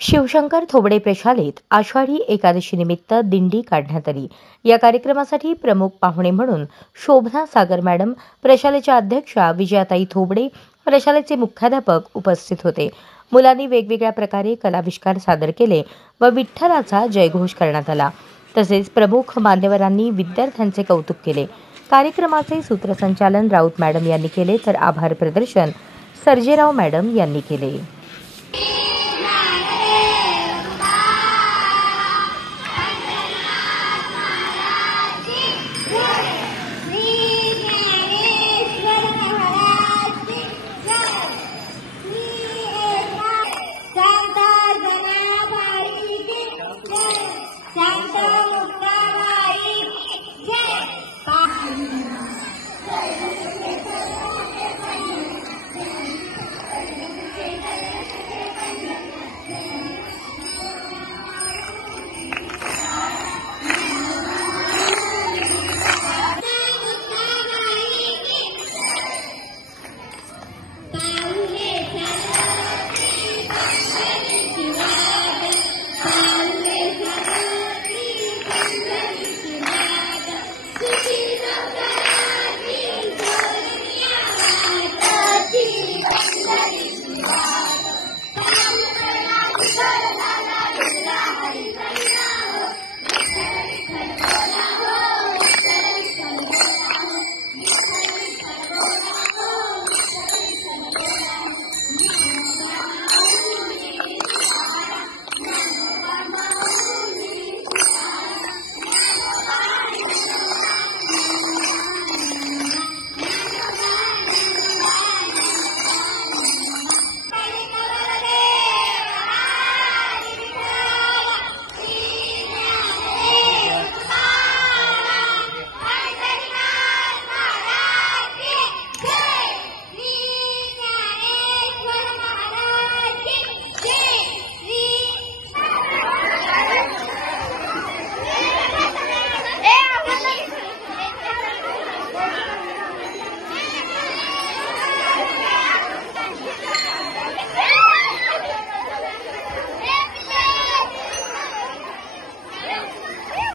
शिवशंकर थोबडे प्रशालेत आषाढी एकादशी निमित्त दिंडी काढण्यात आली। या कार्यक्रमासाठी प्रमुख पाहुणे म्हणून शोभना सागर मॅडम, प्रशालेच्या अध्यक्षा विजयाताई थोबडे, प्रशालेचे मुख्याध्यापक उपस्थित होते। मुलांनी वेगवेगळ्या प्रकारे कलाविष्कार सादर केले व विठ्ठलाचा जयघोष करण्यात आला। तसेच प्रमुख मान्यवरांनी विद्यार्थ्यांचे कौतुक केले। कार्यक्रमाचे सूत्रसंचालन राऊत मॅडम यांनी केले तर आभार प्रदर्शन सर्जेराव मॅडम यांनी केले।